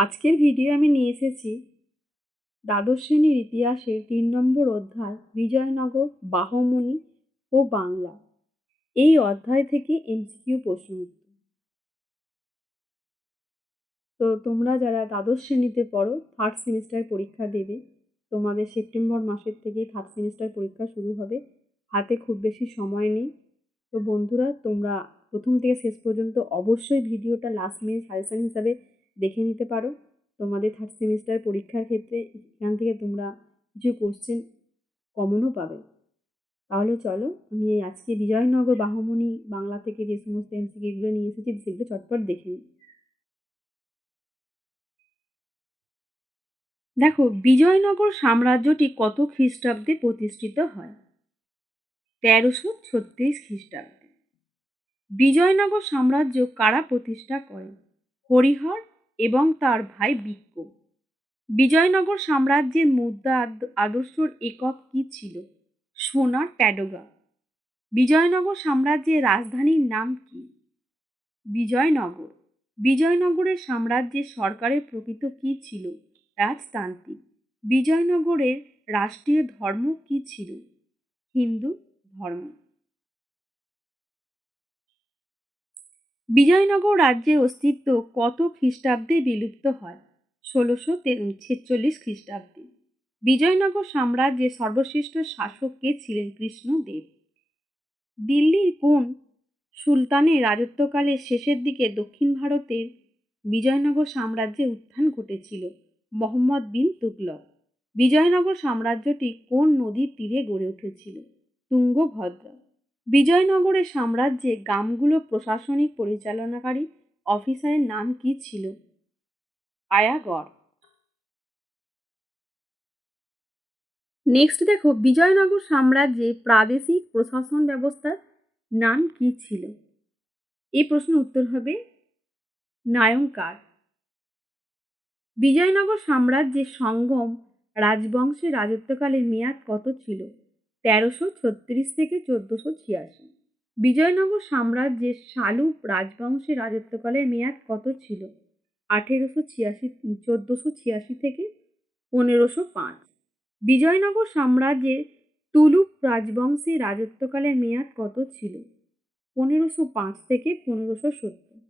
আজকের ভিডিও আমি নিয়ে এসেছি দ্বাদশ শ্রেণীর ইতিহাসের ৩ নম্বর অধ্যায় বিজয়নগর, বাহমনি ও বাংলা। এই অধ্যায় থেকে এমসিকিউ প্রশ্ন উত্তর। তো তোমরা যারা দ্বাদশ শ্রেণীতে পড়ো, থার্ড সেমিস্টার পরীক্ষা দেবে, তোমাদের সেপ্টেম্বর মাসের থেকেই থার্ড সেমিস্টার পরীক্ষা শুরু হবে। হাতে খুব বেশি সময় নেই। তো বন্ধুরা, তোমরা প্রথম থেকে শেষ পর্যন্ত অবশ্যই ভিডিওটা লাস্ট মিনিট সাজেশন হিসাবে দেখে নিতে পারো। তোমাদের থার্ড সেমিস্টার পরীক্ষার ক্ষেত্রে এখান থেকে তোমরা কিছু কোশ্চেন কমনও পাবে। তাহলে চলো, আমি এই আজকে বিজয়নগর, বাহমনি, বাংলা থেকে যে সমস্ত এমসিকিউগুলো নিয়ে এসেছি সেগুলো চটপট দেখে নিই। দেখো, বিজয়নগর সাম্রাজ্যটি কত খ্রিস্টাব্দে প্রতিষ্ঠিত হয়? 1336 খ্রিস্টাব্দে। বিজয়নগর সাম্রাজ্য কারা প্রতিষ্ঠা করেন? হরিহর এবং তার ভাই বিক্রম। বিজয়নগর সাম্রাজ্যের মুদ্রা আদর্শর একক কি ছিল? সোনার প্যাডোগা। বিজয়নগর সাম্রাজ্যের রাজধানীর নাম কি? বিজয়নগর। বিজয়নগরের সাম্রাজ্যের সরকারের প্রকৃত কি ছিল? রাজতান্ত্রিক। বিজয়নগরের রাষ্ট্রীয় ধর্ম কি ছিল? হিন্দু ধর্ম। বিজয়নগর রাজ্যের অস্তিত্ব কত খ্রিস্টাব্দে বিলুপ্ত হয়? 1646 খ্রিস্টাব্দে। বিজয়নগর সাম্রাজ্যের সর্বশ্রেষ্ঠ শাসক কে ছিলেন? কৃষ্ণদেব। দিল্লির কোন সুলতানের রাজত্বকালের শেষের দিকে দক্ষিণ ভারতের বিজয়নগর সাম্রাজ্যের উত্থান ঘটেছিল? মোহাম্মদ বিন তুগলক। বিজয়নগর সাম্রাজ্যটি কোন নদীর তীরে গড়ে উঠেছিল? তুঙ্গভদ্রা। বিজয়নগরের সাম্রাজ্যে গ্রামগুলো প্রশাসনিক পরিচালনাকারী অফিসারের নাম কি ছিল? আয়াগড়। নেক্সট দেখো, বিজয়নগর সাম্রাজ্যে প্রাদেশিক প্রশাসন ব্যবস্থার নাম কি ছিল? এই প্রশ্ন উত্তর হবে নায়ঙ্কার। বিজয়নগর সাম্রাজ্যের সঙ্গম রাজবংশের রাজত্বকালের মেয়াদ কত ছিল? 1336 থেকে 1486। বিজয়নগর সাম্রাজ্যের শালুপ রাজবংশের রাজত্বকালের মেয়াদ কত ছিল? 1486 থেকে 1505। বিজয়নগর সাম্রাজ্যের তুলুপ রাজবংশের রাজত্বকালের মেয়াদ কত ছিল? 1505 থেকে 1570।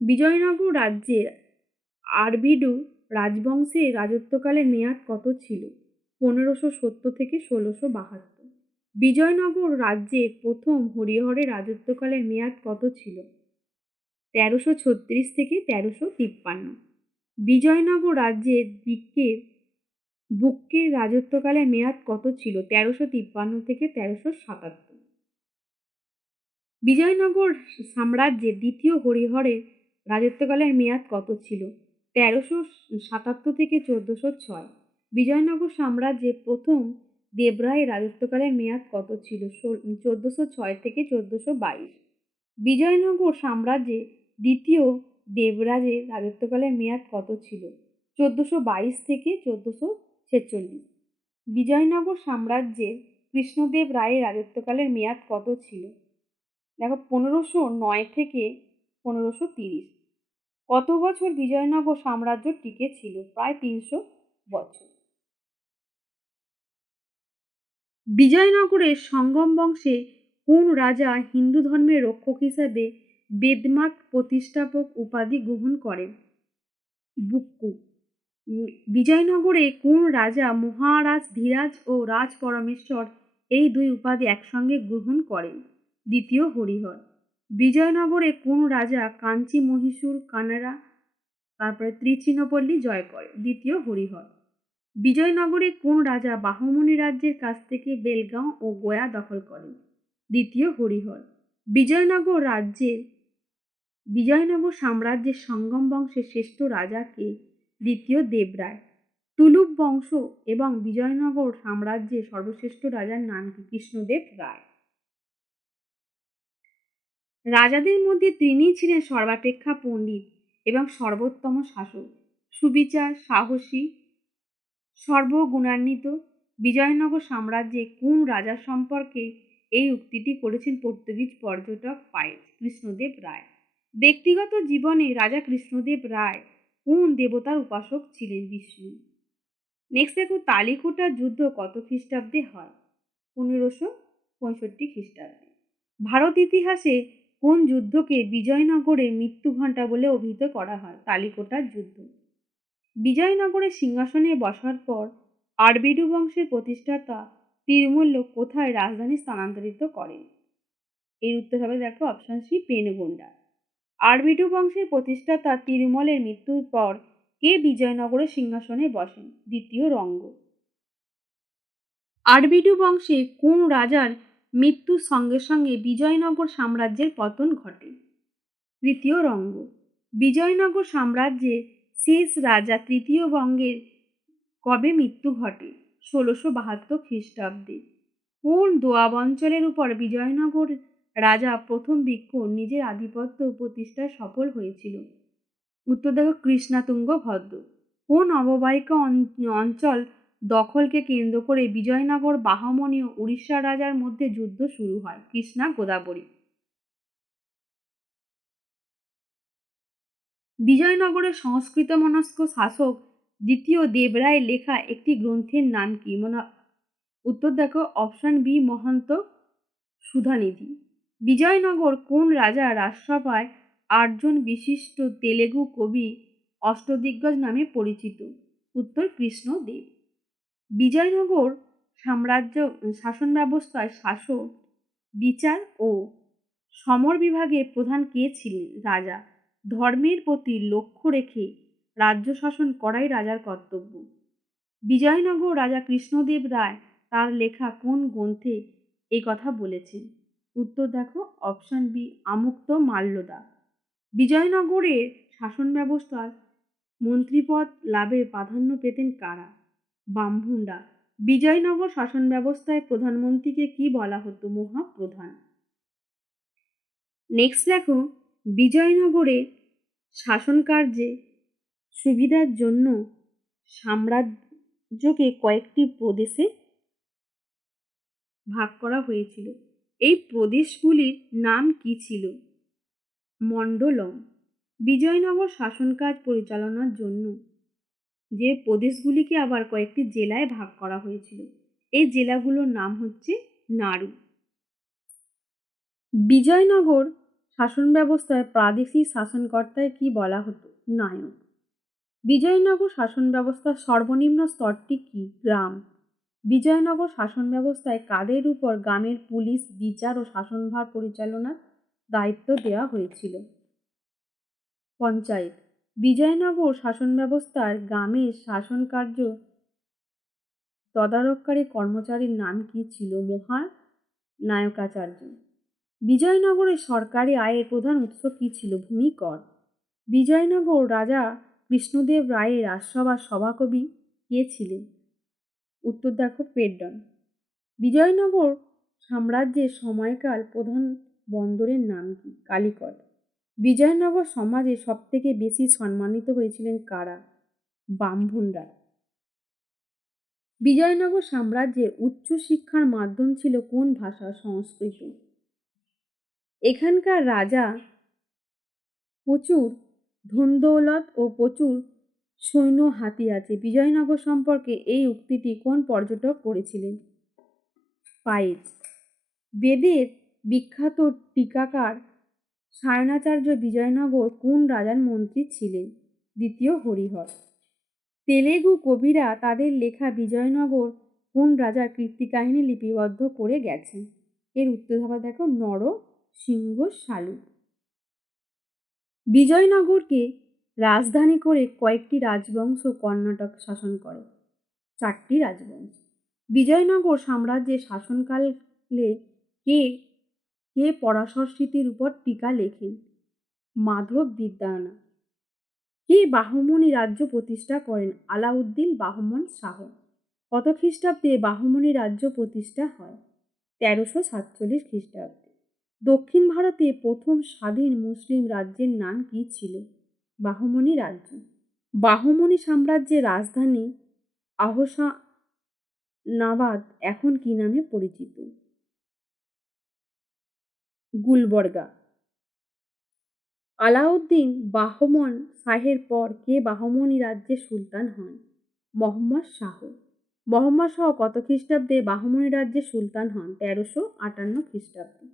বিজয়নগর রাজ্যের আরবিডু রাজবংশের রাজত্বকালের মেয়াদ কত ছিল? 1570 থেকে 1672। বিজয়নগর রাজ্যের প্রথম হরিহরের রাজত্বকালের মেয়াদ কত ছিল? 1336 থেকে 1353। বিজয়নগর রাজ্যের বুক্কের রাজত্বকালের মেয়াদ কত ছিল? 1353 থেকে 1377। বিজয়নগর সাম্রাজ্যের দ্বিতীয় হরিহরের রাজত্বকালের মেয়াদ কত ছিল? 1377 থেকে 1406। বিজয়নগর সাম্রাজ্যের প্রথম দেবরায়ের রাজত্বকালের মেয়াদ কত ছিল? 1406 থেকে 1422। বিজয়নগর সাম্রাজ্যের দ্বিতীয় দেবরাজের রাজত্বকালের মেয়াদ কত ছিল? 1422 থেকে 1446। বিজয়নগর সাম্রাজ্যের কৃষ্ণদেব রায়ের রাজত্বকালের মেয়াদ কত ছিল? দেখো, 1509 থেকে 1530। কত বছর বিজয়নগর সাম্রাজ্য টিকে ছিল? প্রায় 300 বছর। বিজয়নগরের সঙ্গম বংশে কোন রাজা হিন্দু ধর্মের রক্ষক হিসেবে বেদমার্ক প্রতিষ্ঠাপক উপাধি গ্রহণ করেন? বুক্কু। বিজয়নগরে কোন রাজা মহারাজ ধীরাজ ও রাজ পরমেশ্বর এই দুই উপাধি একসঙ্গে গ্রহণ করেন? দ্বিতীয় হরিহর। বিজয়নগরে কোন রাজা কাঞ্চি, মহীশূর, কানাড়া, তারপরে ত্রিচিনপল্লী জয় করে? দ্বিতীয় হরিহর। বিজয়নগরে কোন রাজা বাহমনি রাজ্যের কাছ থেকে বেলগাঁও ও গয়া দখল করেন? দ্বিতীয় হরিহর। বিজয়নগর সাম্রাজ্যের সঙ্গম বংশের শ্রেষ্ঠ রাজা কে? দ্বিতীয় দেবরায়। তুলুপ বংশ এবং বিজয়নগর সাম্রাজ্যের সর্বশ্রেষ্ঠ রাজার নাম কি? কৃষ্ণদেব রায়। রাজাদের মধ্যে তিনিই ছিলেন সর্বাপেক্ষা পণ্ডিত এবং সর্বোত্তম শাসক, সুবিচার, সাহসী, সর্বগুণান্বিত। বিজয়নগর সাম্রাজ্যে কোন রাজা সম্পর্কে এই উক্তিটি করেছেন পর্তুগিজ পর্যটক পায়েস? কৃষ্ণদেব রায়। ব্যক্তিগত জীবনে রাজা কৃষ্ণদেব রায় কোন দেবতার উপাসক ছিলেন? বিষ্ণু। নেক্সট দেখো তালিকোটার যুদ্ধ কত খ্রিস্টাব্দে হয়? 1565 খ্রিস্টাব্দে। ভারত ইতিহাসে কোন যুদ্ধকে বিজয়নগরের মৃত্যু ঘণ্টা বলে অভিহিত করা হয়? তালিকোটার যুদ্ধ। বিজয়নগরের সিংহাসনে বসার পর আরবিডু বংশের প্রতিষ্ঠাতা তিরুমল্ল কোথায় রাজধানী স্থানান্তরিত করেন? এর উত্তর হবে দেখো অপশন সি, পেনুগোন্ডা। আরবিডু বংশের প্রতিষ্ঠাতা তিরুমলের মৃত্যুর পর কে বিজয়নগরের সিংহাসনে বসেন? দ্বিতীয় রঙ্গ। আরবিডু বংশে কোন রাজার মৃত্যুর সঙ্গে সঙ্গে বিজয়নগর সাম্রাজ্যের পতন ঘটে? তৃতীয় রঙ্গ। বিজয়নগর সাম্রাজ্যের শেষ রাজা তৃতীয় বঙ্গের কবে মৃত্যু ঘটে? 1672 খ্রিস্টাব্দে। কোন দোয়াব অঞ্চলের উপর বিজয়নগর রাজা প্রথম ভিক্ষু নিজের আধিপত্য প্রতিষ্ঠায় সফল হয়েছিল? উত্তর দেখো কৃষ্ণাতুঙ্গ ভদ্র। কোন অববাহিকা অঞ্চল দখলকে কেন্দ্র করে বিজয়নগর, বাহমনি ও উড়িষ্যা রাজার মধ্যে যুদ্ধ শুরু হয়? কৃষ্ণা গোদাবরী। বিজয়নগরের সংস্কৃত মনস্ক শাসক দ্বিতীয় দেবরায়ের লেখা একটি গ্রন্থের নাম কি? উত্তর দেখো অপশন বি, মহন্ত সুধানিধি। বিজয়নগর কোন রাজা রাজসভায় 8 জন বিশিষ্ট তেলেগু কবি অষ্টদিগ্গজ নামে পরিচিত? উত্তর কৃষ্ণদেব। বিজয়নগর সাম্রাজ্য শাসন ব্যবস্থায় শাসক, বিচার ও সমর বিভাগের প্রধান কে ছিলেন? রাজা। ধর্মের প্রতি লক্ষ্য রেখে রাজ্য শাসন করাই রাজার কর্তব্য। বিজয়নগর রাজা কৃষ্ণদেব রায় তার লেখা কোন গ্রন্থে এই কথা বলেছেন? উত্তর দেখো অপশন বি, আমুক্ত মাল্যদা। বিজয়নগরের শাসন ব্যবস্থার মন্ত্রীপদ লাভে প্রাধান্য পেতেন কারা? ব্রাহ্মণরা। বিজয়নগর শাসন ব্যবস্থায় প্রধানমন্ত্রীকে কি বলা হতো? মহাপ্রধান। নেক্সট দেখো বিজয়নগরে শাসন কার্যে সুবিধার জন্য সাম্রাজ্যকে কয়েকটি প্রদেশে ভাগ করা হয়েছিল। এই প্রদেশগুলির নাম কি ছিল? মণ্ডলম। বিজয়নগর শাসন কাজ পরিচালনার জন্য যে প্রদেশগুলিকে আবার কয়েকটি জেলায় ভাগ করা হয়েছিল, এই জেলাগুলোর নাম হচ্ছে নাড়ু। বিজয়নগর শাসন ব্যবস্থায় প্রাদেশিক শাসনকর্তায় কি বলা হতো? নায়ক। বিজয়নগর শাসন ব্যবস্থার সর্বনিম্ন স্তরটি কি? গ্রাম। বিজয়নগর শাসন ব্যবস্থায় কাদের উপর গ্রামের পুলিশ, বিচার ও শাসনভার পরিচালনার দায়িত্ব দেওয়া হয়েছিল? পঞ্চায়েত। বিজয়নগর শাসন ব্যবস্থার গ্রামের শাসন কার্য তদারককারী কর্মচারীর নাম কি ছিল? মহানায়কাচার্য। বিজয়নগরের সরকারি আয়ের প্রধান উৎস কি ছিল? ভূমি কর। বিজয়নগর রাজা কৃষ্ণদেব রায়ের রাজসভার সভাকবি কে ছিলেন? উত্তর দেখো পেড্ডন। বিজয়নগর সাম্রাজ্যের সময়কাল প্রধান বন্দরের নাম কি? কালিকট। বিজয়নগর সমাজে সবথেকে বেশি সম্মানিত হয়েছিলেন কারা? ব্রাহ্মণরা। বিজয়নগর সাম্রাজ্যের উচ্চশিক্ষার মাধ্যম ছিল কোন ভাষা? সংস্কৃত। এখানকার রাজা প্রচুর ধনদৌলত ও প্রচুর সৈন্য হাতি আছে। বিজয়নগর সম্পর্কে এই উক্তিটি কোন পর্যটক করেছিলেন? পাইজ। বেদের বিখ্যাত টিকাকার সায়নাচার্য বিজয়নগর কোন রাজার মন্ত্রী ছিলেন? দ্বিতীয় হরিহর। তেলেগু কবিরা তাদের লেখা বিজয়নগর কোন রাজার কীর্তিকাহিনী লিপিবদ্ধ করে গেছেন? এর উত্তর হবে দেখো নরসিংহ সালু। বিজয়নগরকে রাজধানী করে কয়েকটি রাজবংশ কর্ণাটক শাসন করে? 4টি রাজবংশ। বিজয়নগর সাম্রাজ্যের শাসনকালে কে কে পরাশর স্মৃতির উপর টিকা লেখেন? মাধব দিদানা। কে বাহমনি রাজ্য প্রতিষ্ঠা করেন? আলাউদ্দিন বাহমন শাহ। কত খ্রিস্টাব্দে বাহমনি রাজ্য প্রতিষ্ঠা হয়? 1347 খ্রিস্টাব্দে। দক্ষিণ ভারতে প্রথম স্বাধীন মুসলিম রাজ্যের নাম কি ছিল? বাহমনি রাজ্য। বাহমনি সাম্রাজ্যের রাজধানী আহসানাবাদ এখন কি নামে পরিচিত? গুলবর্গা। আলাউদ্দিন বাহমন শাহের পর কে বাহমনি রাজ্যের সুলতান হন? মোহাম্মদ শাহ। মোহাম্মদ শাহ কত খ্রিস্টাব্দে বাহমনি রাজ্যের সুলতান হন? 1358 খ্রিস্টাব্দে।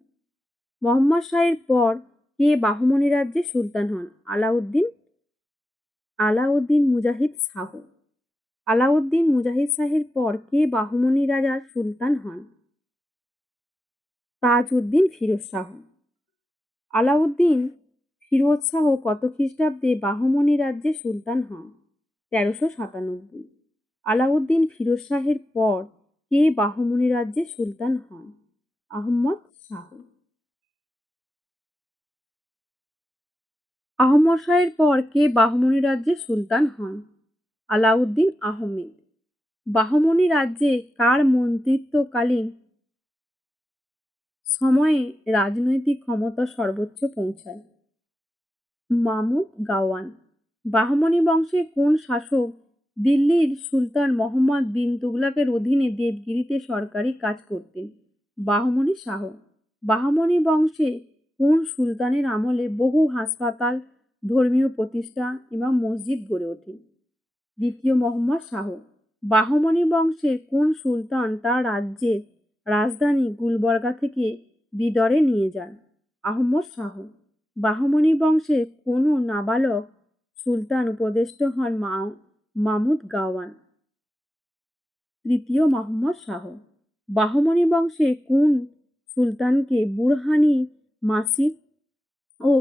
মোহাম্মদ শাহের পর কে বাহমনি রাজ্যের সুলতান হন? আলাউদ্দিন মুজাহিদ শাহ। আলাউদ্দিন মুজাহিদ শাহের পর কে বাহমনি রাজার সুলতান হন? তাজউদ্দিন ফিরোজ শাহ। আলাউদ্দিন ফিরোজ শাহ কত খ্রিস্টাব্দে বাহমনি রাজ্যের সুলতান হন? 1397। আলাউদ্দিন ফিরোজ শাহের পর কে বাহমনি রাজ্যের সুলতান হন? আহমদ শাহ। আহমদ শাহের পর কে বাহমনি রাজ্যের সুলতান হন? আলাউদ্দিন আহমেদ। বাহমনি রাজ্যে কার মন্ত্রিত্বকালীন সময়ে রাজনৈতিক ক্ষমতা সর্বোচ্চ পৌঁছায়? মামুদ গাওয়ান। বাহমনি বংশের কোন শাসক দিল্লির সুলতান মোহাম্মদ বিন তুগলকের অধীনে দেবগিরিতে সরকারি কাজ করতেন? বাহমনি শাহ। বাহমনি বংশে কোন সুলতানের আমলে বহু হাসপাতাল, ধর্মীয় প্রতিষ্ঠা এবং মসজিদ গড়ে ওঠে? দ্বিতীয় মোহাম্মদ শাহ। বাহমনি বংশের কোন সুলতান তার রাজ্যের রাজধানী গুলবর্গা থেকে বিদরে নিয়ে যান? আহমদ শাহ। বাহমনি বংশের কোন নাবালক সুলতান উপদেষ্টা হন? মামুদ গাওয়ান। তৃতীয় মোহাম্মদ শাহ। বাহমনি বংশের কোন সুলতানকে বুরহানি মাসির ও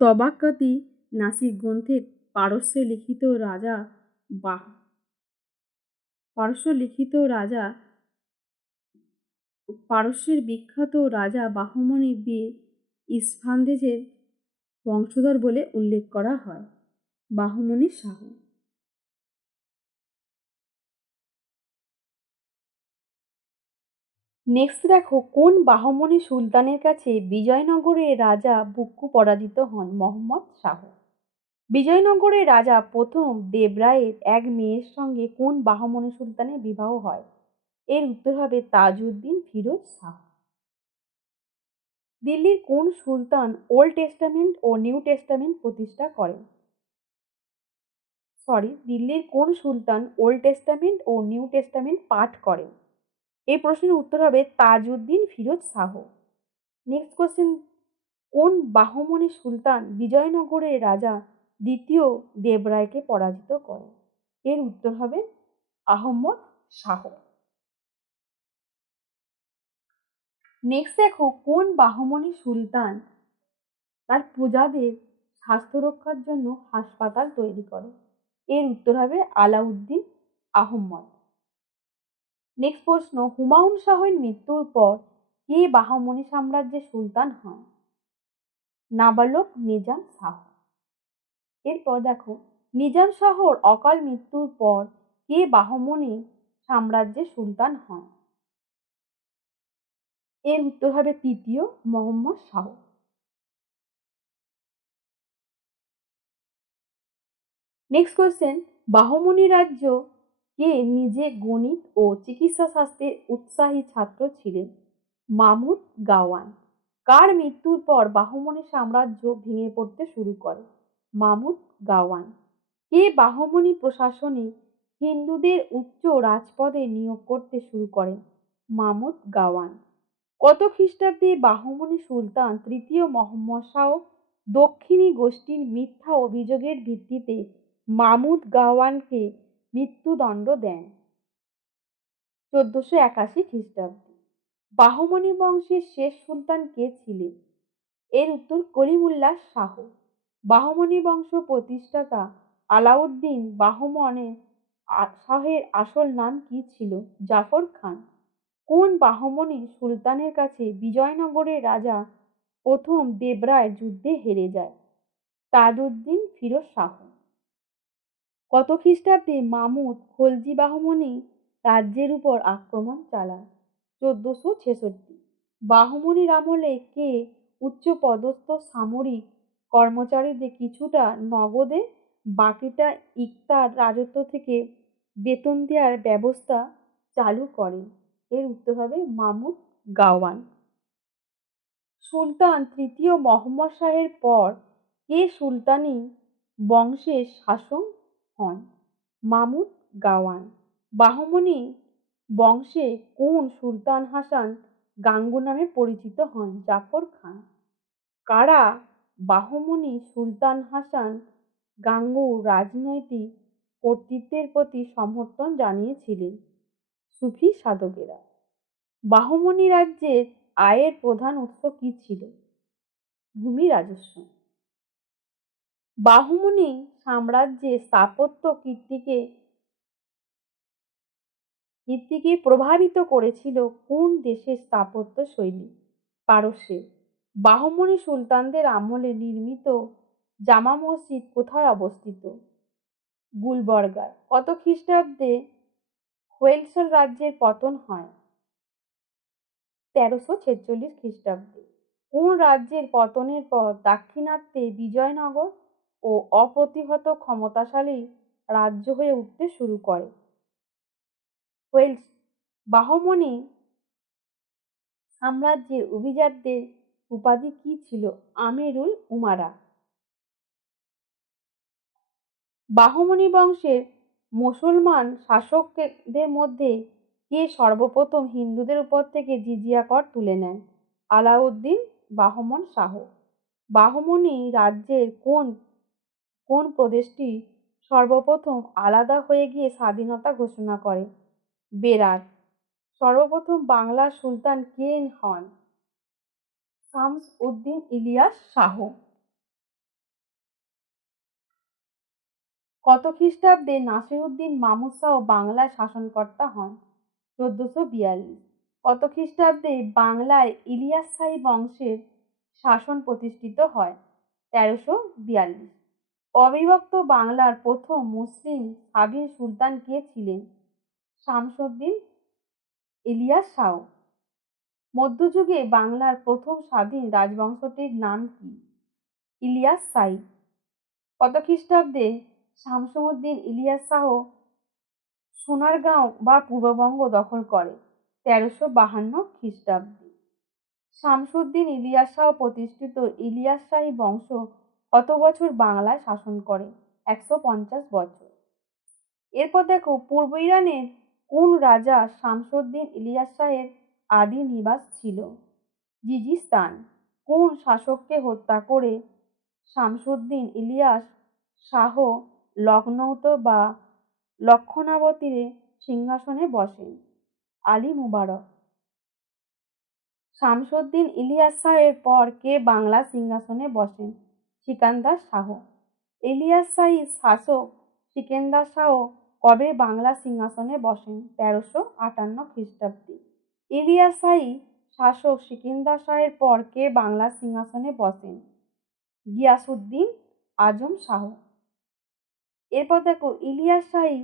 তবাকাতি নাসিক গ্রন্থের পারস্যে লিখিত পারস্যের বিখ্যাত রাজা বাহমনি বীর ইস্ফান্দেজের বংশধর বলে উল্লেখ করা হয়? বাহমনি শাহ। নেক্সট দেখো, কোন বাহমনি সুলতানের কাছে বিজয়নগরের রাজা বুক্কু পরাজিত হন? মোহাম্মদ শাহ। বিজয়নগরের রাজা প্রথম দেবরায়ের এক মেয়ের সঙ্গে কোন বাহমনি সুলতানের বিবাহ হয়? এর উত্তর হবে তাজউদ্দিন ফিরোজ শাহ। দিল্লির কোন সুলতান ওল্ড টেস্টামেন্ট ও নিউ টেস্টামেন্ট প্রতিষ্ঠা করেন? দিল্লির কোন সুলতান ওল্ড টেস্টামেন্ট ও নিউ টেস্টামেন্ট পাঠ করেন? এই প্রশ্নের উত্তর হবে তাজউদ্দিন ফিরোজ শাহ। নেক্সট কোশ্চেন, কোন বাহমনি সুলতান বিজয়নগরের রাজা দ্বিতীয় দেবরায়কে পরাজিত করেন? এর উত্তর হবে আহমদ শাহ। নেক্সট দেখো, কোন বাহমনি সুলতান তার প্রজাদের স্বাস্থ্য রক্ষার জন্য হাসপাতাল তৈরি করে? এর উত্তর হবে আলাউদ্দিন আহমদ। নেক্সট প্রশ্ন, হুমায়ুন শাহের মৃত্যুর পর কে বাহমনি সাম্রাজ্যের সুলতান হন? নাবালক নিজাম শাহ। এরপর দেখো, নিজাম শাহর অকাল মৃত্যুর পর কে বাহমনি সাম্রাজ্যের সুলতান হন? এর উত্তর হবে তৃতীয় মোহাম্মদ শাহ। নেক্সট কোশ্চেন, বাহমনি রাজ্য কে নিজে গণিত ও চিকিৎসা শাস্ত্রের উৎসাহী ছাত্র ছিলেন? মামুদ গাওয়ান। কার মৃত্যুর পর বাহমনি সাম্রাজ্য ভেঙে পড়তে শুরু করে? মামুদ গাওয়ান। কে বাহমনি প্রশাসনে হিন্দুদের উচ্চ রাজপদে নিয়োগ করতে শুরু করেন? মামুদ গাওয়ান। কত খ্রিস্টাব্দে বাহমনি সুলতান তৃতীয় মোহাম্মদ শাহ দক্ষিণী গোষ্ঠীর মিথ্যা অভিযোগের ভিত্তিতে মামুদ গাওয়ানকে মৃত্যুদণ্ড দেন? 1481 খ্রিস্টাব্দে। বাহমনি বংশের শেষ সুলতান কে ছিলেন? এর উত্তর কলিমুল্লাহ শাহ। বাহমনি বংশ প্রতিষ্ঠাতা আলাউদ্দিন বাহমনের শাহের আসল নাম কি ছিল? জাফর খান। কোন বাহমনি সুলতানের কাছে বিজয়নগরের রাজা প্রথম দেবরায় যুদ্ধে হেরে যায়? তাজউদ্দিন ফিরোজ শাহ। কত খ্রিস্টাব্দে মামুদ খলজি বাহমনি রাজ্যের উপর আক্রমণ চালান? 1466। বাহমনির আমলে কে উচ্চপদস্থ সামরিক কর্মচারীদের কিছুটা নগদে বাকিটা ইকতার রাজত্ব থেকে বেতন দেওয়ার ব্যবস্থা চালু করেন? এর উত্তর হবে মামুদ গাওয়ান। সুলতান তৃতীয় মহম্মদ শাহের পর কে সুলতানি বংশের শাসক হন? মাহমুদ গাওয়ান। বাহমনি বংশে কোন সুলতান হাসান গাঙ্গু নামে পরিচিত হন? জাফর খান। কারা বাহমনি সুলতান হাসান গাঙ্গুর রাজনৈতিক কর্তৃত্বের প্রতি সমর্থন জানিয়েছিলেন? সুফি সাধকেরা। বাহমনি রাজ্যের আয়ের প্রধান উৎস কি ছিল? ভূমি রাজস্ব। বাহমনি সাম্রাজ্যের স্থাপত্য কীর্তিকে প্রভাবিত করেছিল কোন দেশের স্থাপত্য শৈলী? পারস্যের। বাহমনি সুলতানদের আমলে নির্মিত জামা মসজিদ কোথায় অবস্থিত? গুলবর্গায়। কত খ্রিস্টাব্দে হোয়েসল রাজ্যের পতন হয়? 1346 খ্রিস্টাব্দে। কোন রাজ্যের পতনের পর দাক্ষিণাত্যে বিজয়নগর ও অপ্রতিহত ক্ষমতাশালী রাজ্য হয়ে উঠতে শুরু করে? ওয়েলস। বাহমনি সাম্রাজ্যের অভিজাতদের উপাধি কি ছিল? আমিরুল উমারা। বাহমনি বংশের মুসলমান শাসকদের মধ্যে কে সর্বপ্রথম হিন্দুদের উপর থেকে জিজিয়া কর তুলে নেন? আলাউদ্দিন বাহমন শাহ। বাহমনি রাজ্যের কোন কোন প্রদেশটি সর্বপ্রথম আলাদা হয়ে গিয়ে স্বাধীনতা ঘোষণা করে? বেরার। সর্বপ্রথম বাংলার সুলতান কে হন? শামস উদ্দিন ইলিয়াস শাহ। কত খ্রিস্টাব্দে নাসিরউদ্দিন মাহমুদ শাহ বাংলার শাসনকর্তা হন? 1442। কত খ্রিস্টাব্দে বাংলায় ইলিয়াস শাহী বংশের শাসন প্রতিষ্ঠিত হয়? 1342। অবিভক্ত বাংলার প্রথম মুসলিম স্বাধীন সুলতান কে ছিলেন? শামসুদ্দিন ইলিয়াস শাহ। মধ্যযুগে বাংলার প্রথম স্বাধীন রাজবংশটির নাম কি? ইলিয়াস শাহী। কত খ্রিস্টাব্দে শামসুদ্দিন ইলিয়াস শাহ সোনারগাঁও বা পূর্ববঙ্গ দখল করে? 1352 খ্রিস্টাব্দে। শামসুদ্দিন ইলিয়াস শাহ প্রতিষ্ঠিত ইলিয়াস শাহী বংশ কত বছর বাংলায় শাসন করে? 150 বছর। এরপর দেখো, পূর্ব ইরানের কোন রাজা শামসুদ্দিন ইলিয়াস শাহের আদি নিবাস ছিল? জিজিস্তান। কোন শাসককে হত্যা করে শামসুদ্দিন ইলিয়াস শাহ লখনৌত বা লক্ষণাবতীর সিংহাসনে বসেন? আলী মুবারক। শামসুদ্দিন ইলিয়াস শাহের পর কে বাংলার সিংহাসনে বসেন? সিকান্দার শাহ। ইলিয়াস শাহী শাসক সিকান্দার শাহ কবে বাংলার সিংহাসনে বসেন? 1358 খ্রিস্টাব্দে। ইলিয়াস শাহী শাসক সিকান্দার শাহের পর কে বাংলার সিংহাসনে বসেন? গিয়াসউদ্দিন আজম শাহ। এরপর দেখো, ইলিয়াস শাহী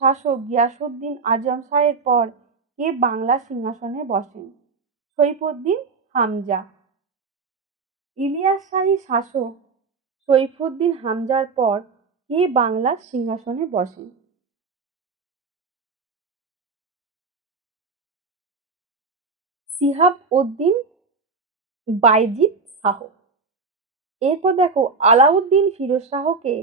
শাসক গিয়াসউদ্দিন আজম শাহের পর কে বাংলার সিংহাসনে বসেন? সৈফুদ্দিন হামজা। ইলিয়াস শাহী শাসক সৈফুদ্দিন হামজার পর কে বাংলার সিংহাসনে বসেন? শিহাব উদ্দিন বাইজিদ শাহ। এরপর দেখো, আলাউদ্দিন ফিরোজ শাহকে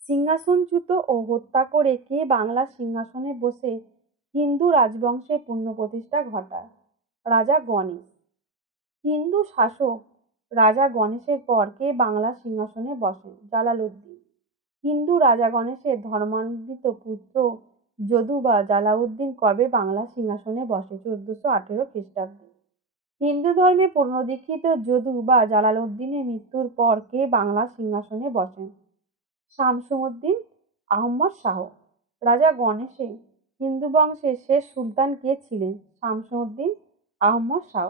সিংহাসনচ্যুত ও হত্যা করে কে বাংলার সিংহাসনে বসে হিন্দু রাজবংশের পুনঃপ্রতিষ্ঠা ঘটায়? রাজা গণেশ। হিন্দু শাসক রাজা গণেশের পর কে বাংলার সিংহাসনে বসেন? জালালউদ্দিন। হিন্দু রাজা গণেশের ধর্মান্তরিত পুত্র যদু বা জালাউদ্দিন কবে বাংলার সিংহাসনে বসে? 1418 খ্রিস্টাব্দে। হিন্দু ধর্মে পুনর্দীক্ষিত যদু বা জালালউদ্দিনের মৃত্যুর পর কে বাংলার সিংহাসনে বসেন? শামসুদ্দিন আহমদ শাহ। রাজা গণেশের হিন্দু বংশের শেষ সুলতান কে ছিলেন? শামসুদ্দিন আহমদ শাহ।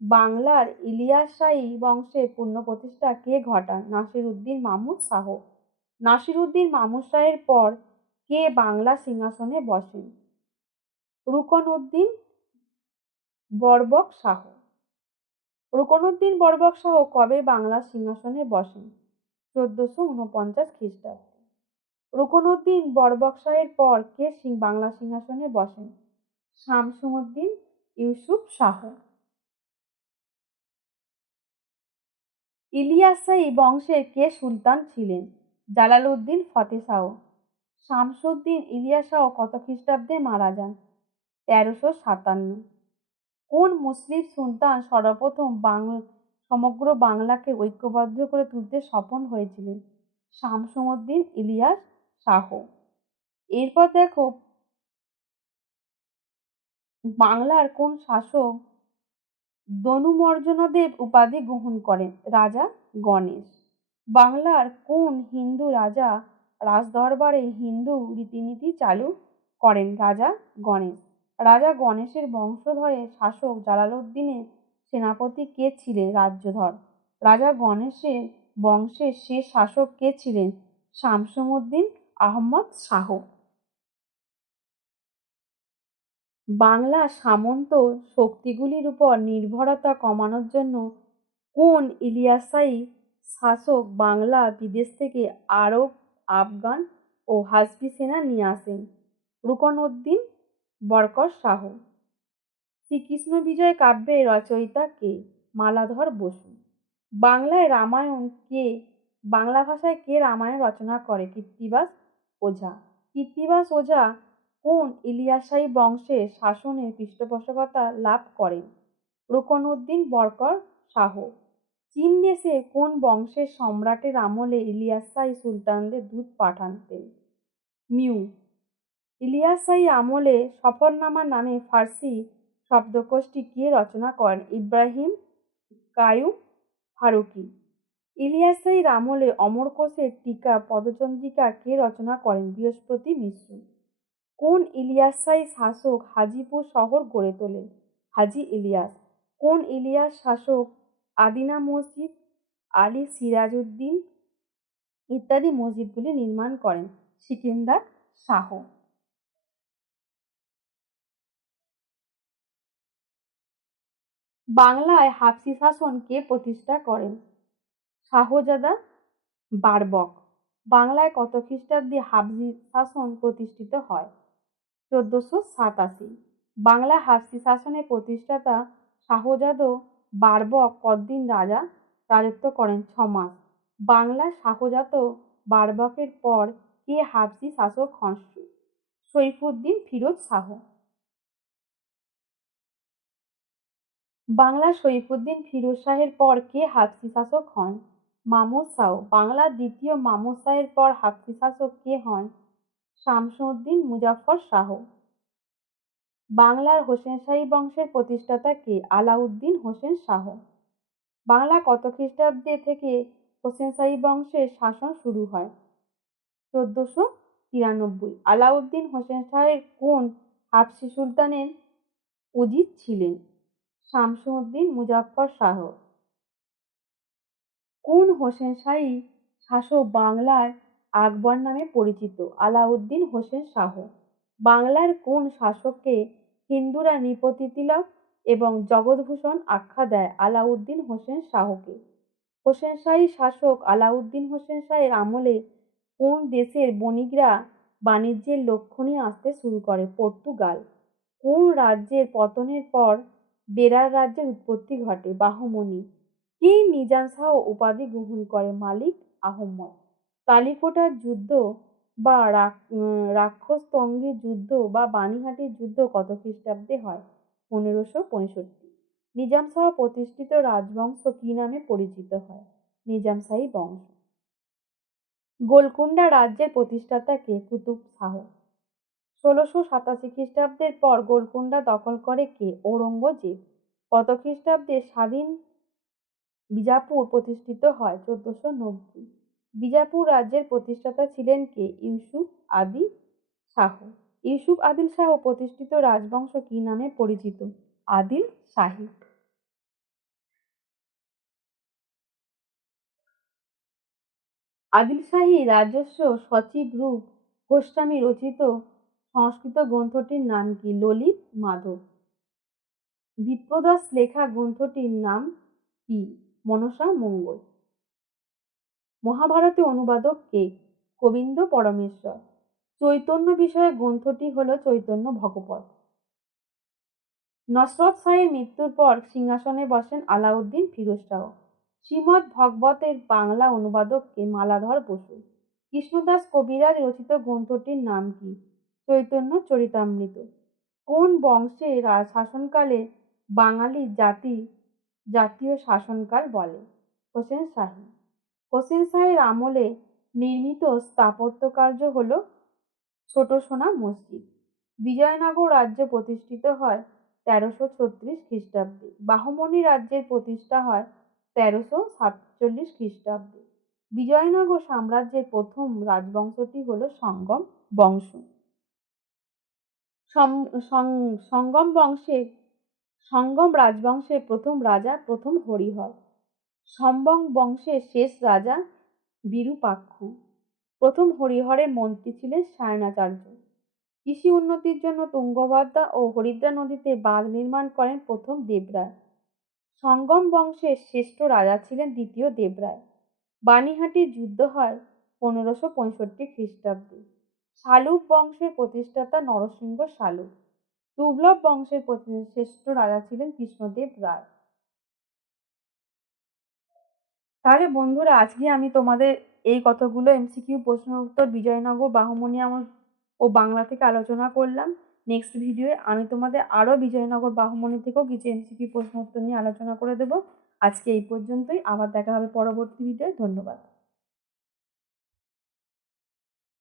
বাংলার ইলিয়াস শাহী বংশের পুনঃপ্রতিষ্ঠা কে ঘটান? নাসিরউদ্দিন মাহমুদ শাহ। নাসিরউদ্দিন মাহমুদ শাহের পর কে বাংলার সিংহাসনে বসেন? রুকনউদ্দিন বরবক শাহ। রুকনউদ্দিন বরবক শাহ কবে বাংলার সিংহাসনে বসেন? 1449 খ্রিস্টাব্দে। রুকনউদ্দিন বরবক শাহের পর কে বাংলার সিংহাসনে বসেন? শামসুদ্দিন ইউসুফ শাহ। ইলিয়াসাই বংশের কে সুলতান ছিলেন? জালালউদ্দিন ফতেহ শাহ। শামসুদ্দিন ইলিয়াস শাহ কত খ্রিস্টাব্দে মারা যান? 1357। কোন মুসলিম সুলতান সর্বপ্রথম সমগ্র বাংলাকে ঐক্যবদ্ধ করে তুলতে সফল হয়েছিলেন? শামসুদ্দিন ইলিয়াস শাহ। এরপর দেখো, বাংলার কোন শাসক দনুমর্জনদেব উপাধি গ্রহণ করেন? রাজা গণেশ। বাংলার কোন হিন্দু রাজা রাজদরবারে হিন্দু রীতিনীতি চালু করেন? রাজা গণেশ। রাজা গণেশের বংশধরের শাসক জালালউদ্দিনের সেনাপতি কে ছিলেন? রাজ্যধর। রাজা গণেশের বংশের শেষ শাসক কে ছিলেন? শামসুদ্দিন আহমদ শাহ। বাংলা সামন্ত শক্তিগুলির উপর নির্ভরতা কমানোর জন্য কোন ইলিয়াসাই শাসক বাংলা বিদেশ থেকে আরব, আফগান ও হাসবি সেনা নিয়ে আসেন? রুকনউদ্দিন বরকত শাহ। শ্রীকৃষ্ণ বিজয় কাব্যের রচয়িতা কে? মালাধর বসু। বাংলায় রামায়ণ কে বাংলা ভাষায় কে রামায়ণ রচনা করে? কৃত্তিবাস ওঝা। কৃত্তিবাস ওঝা কোন ইলিয়াসাই বংশের শাসনের পৃষ্ঠপোষকতা লাভ করেন? রুকনউদ্দিন বরকত শাহ। চীন দেশে কোন বংশের সম্রাটের আমলে ইলিয়াসাই সুলতানদের দূত পাঠাতেন? মিউ। ইলিয়াসাই আমলে সফরনামা নামে ফার্সি শব্দকোষটি কে রচনা করেন? ইব্রাহিম কাইয়ুম ফারুকি। ইলিয়াসাইর আমলে অমরকোষের টিকা পদচন্দ্রিকা কে রচনা করেন? বৃহস্পতি মিশ্র। কোন ইলিয়াসাই শাসক হাজিপুর শহর গড়ে তোলেন? হাজি ইলিয়াস। কোন ইলিয়াস শাসক আদিনা মসজিদ, আলী সিরাজউদ্দিন ইত্যাদি মসজিদগুলি নির্মাণ করেন? সিকিন্দার শাহ। বাংলায় হাফসি শাসন কে প্রতিষ্ঠা করেন? শাহজাদা বারবক। বাংলায় কত খ্রিস্টাব্দে হাফসি শাসন প্রতিষ্ঠিত হয়? 1487। বাংলা হাফসি শাসনের প্রতিষ্ঠাতা শাহজাদা বারবক কতদিন রাজত্ব করেন? 6 মাস। বাংলার শাহজাদা বারবকের পর কে হাফসি শাসক হন? সৈফুদ্দিন ফিরোজ শাহ। বাংলার সৈফুদ্দিন ফিরোজ শাহের পর কে হাফসি শাসক হন? মামুদ শাহ। বাংলার দ্বিতীয় মামুদ শাহের পর হাফসি শাসক কে হন? শামসুদ্দিন মুজাফফর শাহ। বাংলার হোসেন শাহী বংশের প্রতিষ্ঠাতা কে? আলাউদ্দিন হোসেন শাহ। বাংলা কত খ্রিস্টাব্দে থেকে হোসেন শাহী বংশের শাসন শুরু হয়? 1493। আলাউদ্দিন হোসেন শাহের কোন হাফসি সুলতানের উজির ছিলেন? শামসুদ্দিন মুজাফফর শাহ। কোন হোসেন শাহী শাসক বাংলার আকবর নামে পরিচিত? আলাউদ্দিন হোসেন শাহ। বাংলার কোন শাসককে হিন্দুরা নৃপতি তিলক এবং জগৎভূষণ আখ্যা দেয়? আলাউদ্দিন হোসেন শাহকে। হোসেন শাহী শাসক আলাউদ্দিন হোসেন শাহের আমলে কোন দেশের বণিকরা বাণিজ্যের লক্ষ্য নিয়ে আসতে শুরু করে? পর্তুগাল। কোন রাজ্যের পতনের পর বেরার রাজ্যের উৎপত্তি ঘটে? বাহমনি। কে নিজাম শাহ উপাধি গ্রহণ করে? মালিক আহমদ। কালিকোটার যুদ্ধ বা রাক্ষসতঙ্গীর যুদ্ধ বা বানিহাটির যুদ্ধ কত খ্রিস্টাব্দে হয়? 1565। নিজাম শাহ প্রতিষ্ঠিত রাজবংশ কি নামে পরিচিত হয়? নিজাম শাহী বংশ। গোলকুন্ডা রাজ্যের প্রতিষ্ঠাতা কে? কুতুব শাহ। 1687 খ্রিস্টাব্দের পর গোলকুন্ডা দখল করে কে? ঔরঙ্গজেব। কত খ্রিস্টাব্দে স্বাধীন বিজাপুর প্রতিষ্ঠিত হয়? 1490। বিজাপুর রাজ্যের প্রতিষ্ঠাতা ছিলেন কে? ইউসুফ আদিল শাহ। ইউসুফ আদিল শাহ প্রতিষ্ঠিত রাজবংশ কি নামে পরিচিত? আদিল শাহী। আদিল শাহী রাজস্ব সচিব রূপ গোস্বামী রচিত সংস্কৃত গ্রন্থটির নাম কি? ললিত মাধব। বিপ্রদাস লেখা গ্রন্থটির নাম কি? মনসা মঙ্গল। মহাভারতের অনুবাদক কে? গোবিন্দ পরমেশ্বর। চৈতন্য বিষয়ক গ্রন্থটি হল চৈতন্য ভগবত। নসরত শাহের মৃত্যুর পর সিংহাসনে বসেন আলাউদ্দিন ফিরোজ শাহ। শ্রীমদ্ ভগবতের বাংলা অনুবাদককে মালাধর বসু। কৃষ্ণদাস কবিরাজ রচিত গ্রন্থটির নাম কি? চৈতন্য চরিতামৃত। কোন বংশে শাসনকালে বাঙালি জাতীয় শাসনকাল বলে? হোসেন শাহী। হোসেন শাহের আমলে নির্মিত স্থাপত্য কার্য হল ছোট সোনা মসজিদ। বিজয়নগর রাজ্য প্রতিষ্ঠিত হয় 1336 খ্রিস্টাব্দে। বাহমনি রাজ্যের প্রতিষ্ঠা হয় 1347 খ্রিস্টাব্দে। বিজয়নগর সাম্রাজ্যের প্রথম রাজবংশটি হল সঙ্গম বংশ। সঙ্গম রাজবংশের প্রথম রাজা প্রথম হরিহর। সম্বং বংশের শেষ রাজা বিরূপাক্ষ। প্রথম হরিহরের মন্ত্রী ছিলেন সায়নাচার্য। কৃষি উন্নতির জন্য তুঙ্গভদ্রা ও হরিদ্রা নদীতে বাঁধ নির্মাণ করেন প্রথম দেবরায়। সঙ্গম বংশের শ্রেষ্ঠ রাজা ছিলেন দ্বিতীয় দেবরায়। বানিহাটির যুদ্ধ হয় 1565 খ্রিস্টাব্দে। শালুক বংশের প্রতিষ্ঠাতা নরসিংহ শালুক। তুগলক বংশের শ্রেষ্ঠ রাজা ছিলেন কৃষ্ণদেব রায়। তাহলে বন্ধুরা, আজকে আমি তোমাদের এই কতগুলো এমসিকিউ প্রশ্ন উত্তর বিজয়নগর, বাহমনি ও বাংলা থেকে আলোচনা করলাম। নেক্সট ভিডিওয়ে আমি তোমাদের আরও বিজয়নগর, বাহমনি থেকেও কিছু এমসিকিউ প্রশ্ন উত্তর নিয়ে আলোচনা করে দেবো। আজকে এই পর্যন্তই, আবার দেখা হবে পরবর্তী ভিডিওয়। ধন্যবাদ।